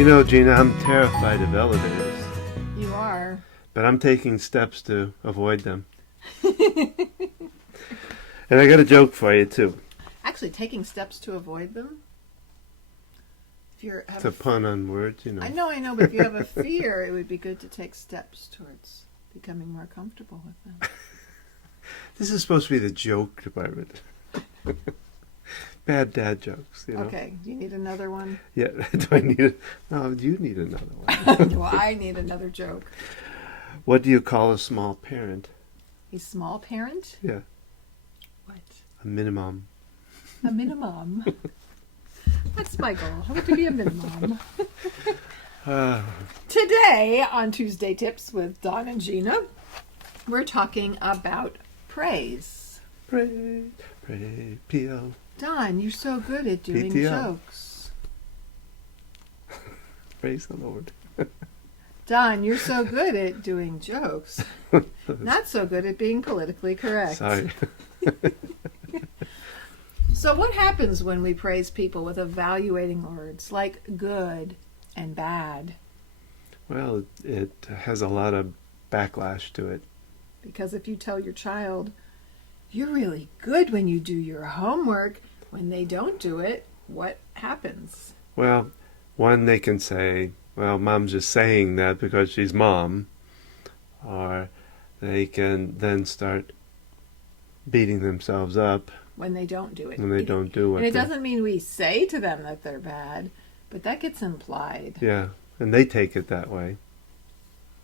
You know, Gina, I'm terrified of elevators, You are. but I'm taking steps to avoid them. And I got a joke for you, too. Actually, taking steps to avoid them? If you're It's a pun on words, you know. I know, but if you have a fear, it would be good to take steps towards becoming more comfortable with them. This is supposed to be the joke department. Bad dad jokes, you know. Okay, do you need another one? Yeah, do I need it? No, you need another one. Do I need another joke? What do you call a small parent? A small parent? Yeah, What? a minimum. A minimum. That's my goal. I want to be a minimum. Today, on Tuesday Tips with Don and Gina, we're talking about praise. Pray, pray, P.O. Don, you're so good at doing PTO. jokes. Praise the Lord. Don, you're so good at doing jokes. Not so good at being politically correct. Sorry. So what happens when we praise people with evaluating words like good and bad? Well, it has a lot of backlash to it. Because if you tell your child, you're really good when you do your homework, when they don't do it, what happens? Well, one, they can say, well, mom's just saying that because she's mom. Or they can then start beating themselves up When they don't do it. when they don't do And it. it doesn't mean we say to them that they're bad, but that gets implied. Yeah, and they take it that way.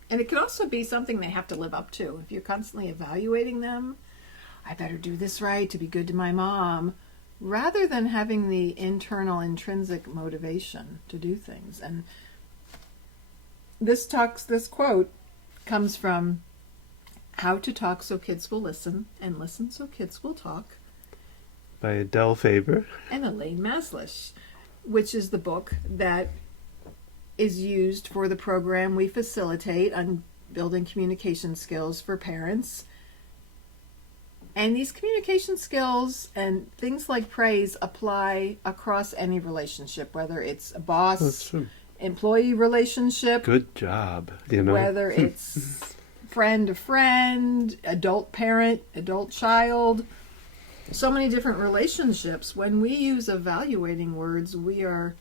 And it can also be something they have to live up to. If you're constantly evaluating them, I better do this right to be good to my mom, rather than having the internal intrinsic motivation to do things. And this quote comes from How to Talk So Kids Will Listen and Listen So Kids Will Talk By Adele Faber. and Elaine Maslish, which is the book that is used for the program we facilitate on building communication skills for parents. And these communication skills and things like praise apply across any relationship, whether it's a That's boss, true. employee relationship, Good job, you know. whether it's friend to friend, adult parent, adult child. So many different relationships. When we use evaluating words, we are,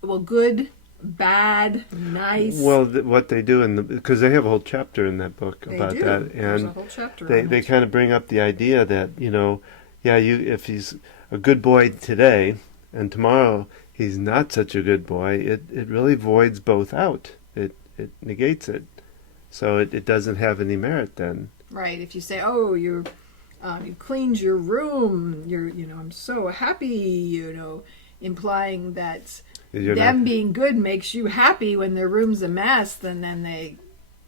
well, good, bad, nice. Well, what they do, because they have a whole chapter in that book They about do. that. There's a And whole chapter they on it. kind of bring up the idea that, you know, if he's a good boy today and tomorrow he's not such a good boy, it really voids both out. It negates it. So it doesn't have any merit then. Right. If you say, "Oh, you cleaned your room," I'm so happy. Implying that You're them not- being good makes you happy when their room's a mess. Then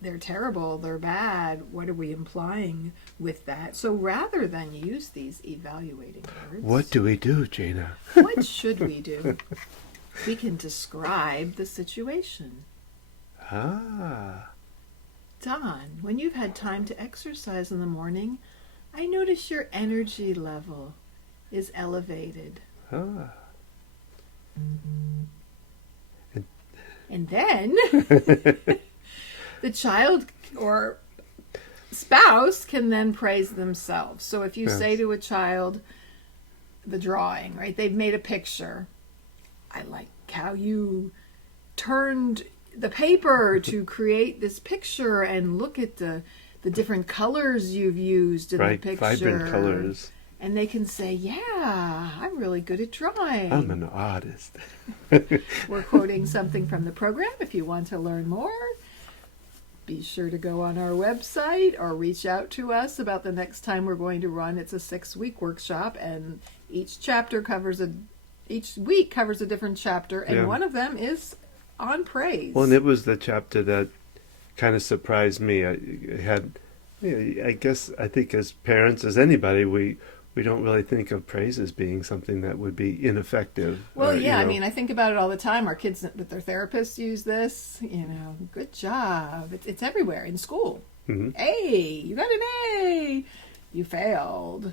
they're terrible. They're bad. What are we implying with that? So rather than use these evaluating words, What do we do, Gina? what should we do? We can describe the situation. Ah. Don, when you've had time to exercise in the morning, I notice your energy level is elevated. Ah. And then the child or spouse can then praise themselves. So if you Yes. say to a child, the drawing, right? They've made a picture. I like how you turned the paper to create this picture, and look at the different colors you've used in Right, the picture. vibrant colors. And they can say, yeah, I'm really good at drawing. I'm an artist. We're quoting something from the program. If you want to learn more, be sure to go on our website or reach out to us about the next time we're going to run. It's a 6-week workshop, and each week covers a different chapter, and Yeah. one of them is on praise. Well, and it was the chapter that kind of surprised me. I think as parents, as anybody, we don't really think of praise as being something that would be ineffective. Well, you yeah, I know. mean, I think about it all the time. Our kids with their therapists use this. Good job. It's everywhere in school. Mhm. A, you got an A. You failed.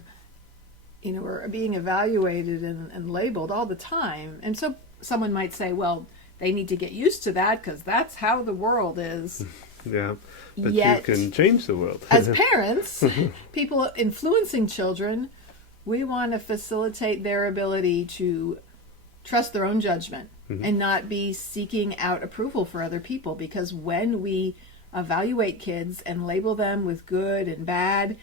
We're being evaluated and labeled all the time. And so someone might say, well, they need to get used to that because that's how the world is. Yeah, but Yet, you can change the world. as parents, people influencing children, we want to facilitate their ability to trust their own judgment and not be seeking out approval for other people. Because when we evaluate kids and label them with good and bad,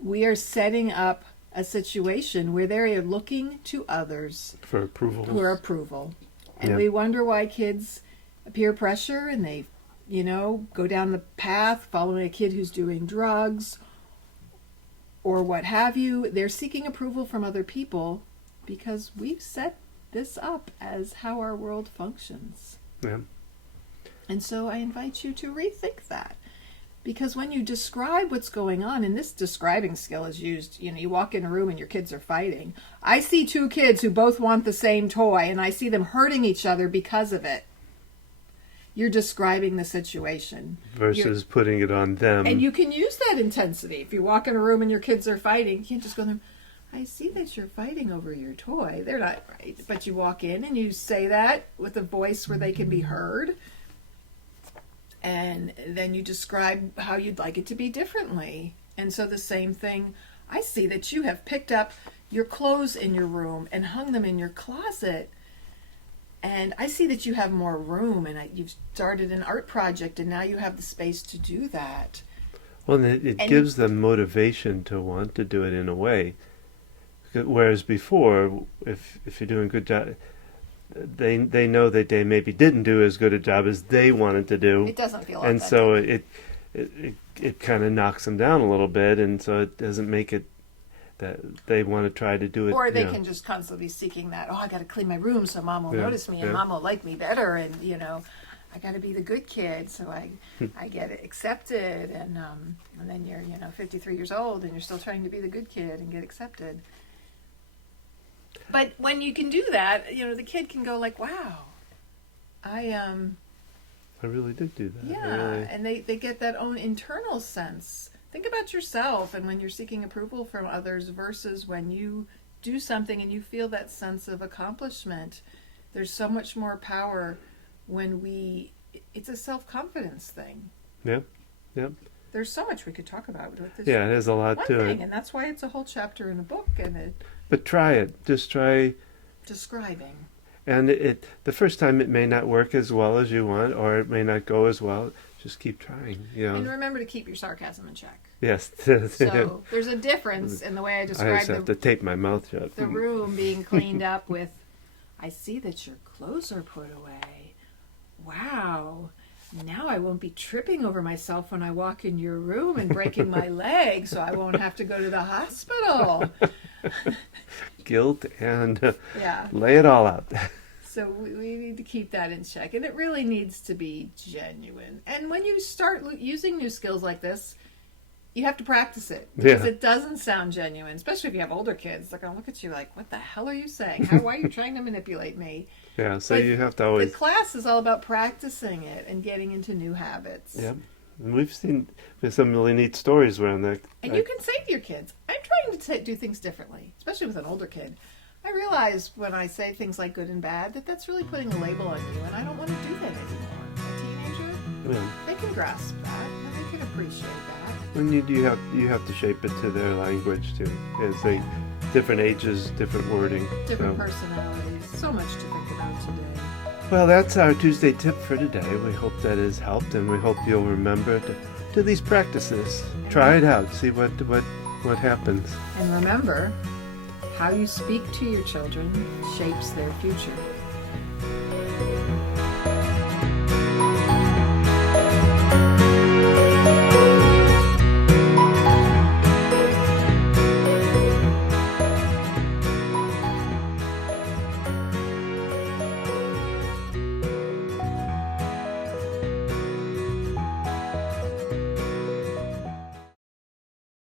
we are setting up a situation where they're looking to others For approval. for approval. And Yeah. we wonder why kids peer pressure and they, go down the path following a kid who's doing drugs or what have you. They're seeking approval from other people because we've set this up as how our world functions. Yeah. And so I invite you to rethink that. Because when you describe what's going on, and this describing skill is used, you walk in a room and your kids are fighting. I see two kids who both want the same toy, and I see them hurting each other because of it. You're describing the situation. Versus putting it on them. And you can use that intensity. If you walk in a room and your kids are fighting, you can't just go there, I see that you're fighting over your toy. They're not right. But you walk in and you say that with a voice where they can be heard. And then you describe how you'd like it to be differently. And so the same thing, I see that you have picked up your clothes in your room and hung them in your closet. And I see that you have more room and you've started an art project and now you have the space to do that. Well, it gives them motivation to want to do it in a way. Whereas before, if you're doing a good job, they know that they maybe didn't do as good a job as they wanted to do. It doesn't feel authentic. And so it kind of knocks them down a little bit, and so it doesn't make it that they want to try to do it. Or they can just constantly be seeking that, I got to clean my room so mom will notice me and mom will like me better, and I got to be the good kid so I get accepted, and then you're 53 years old and you're still trying to be the good kid and get accepted. But when you can do that, the kid can go like, wow, I really did do that. Yeah, and they get that own internal sense. Think about yourself and when you're seeking approval from others versus when you do something and you feel that sense of accomplishment. There's so much more power when it's a self-confidence thing. Yep. There's so much we could talk about with this. Yeah, there's a lot to it. And that's why it's a whole chapter in a book. But try it. Just try describing. And the first time it may not work as well as you want, or it may not go as well. Just keep trying. And remember to keep your sarcasm in check. Yes. So there's a difference in the way I describe I just have to tape my mouth shut. The room being cleaned up with, I see that your clothes are put away. Wow. Now I won't be tripping over myself when I walk in your room and breaking my leg, so I won't have to go to the hospital. Guilt and lay it all out. So we need to keep that in check. And it really needs to be genuine. And when you start using new skills like this, you have to practice it. Because it doesn't sound genuine, especially if you have older kids. They're going to look at you like, what the hell are you saying? Why are you trying to manipulate me? Yeah, so you have to always... The class is all about practicing it and getting into new habits. Yeah. And we've seen some really neat stories around that. And you can say to your kids, I'm trying to do things differently, especially with an older kid. I realize when I say things like good and bad that's really putting a label on you, and I don't want to do that anymore. A teenager, they can grasp that, and they can appreciate that. And you have to shape it to their language too. As they different ages, different wording, different personalities. So much to think about today. Well, that's our Tuesday tip for today. We hope that has helped, and we hope you'll remember to do these practices. Try it out. See what happens. And remember, how you speak to your children shapes their future.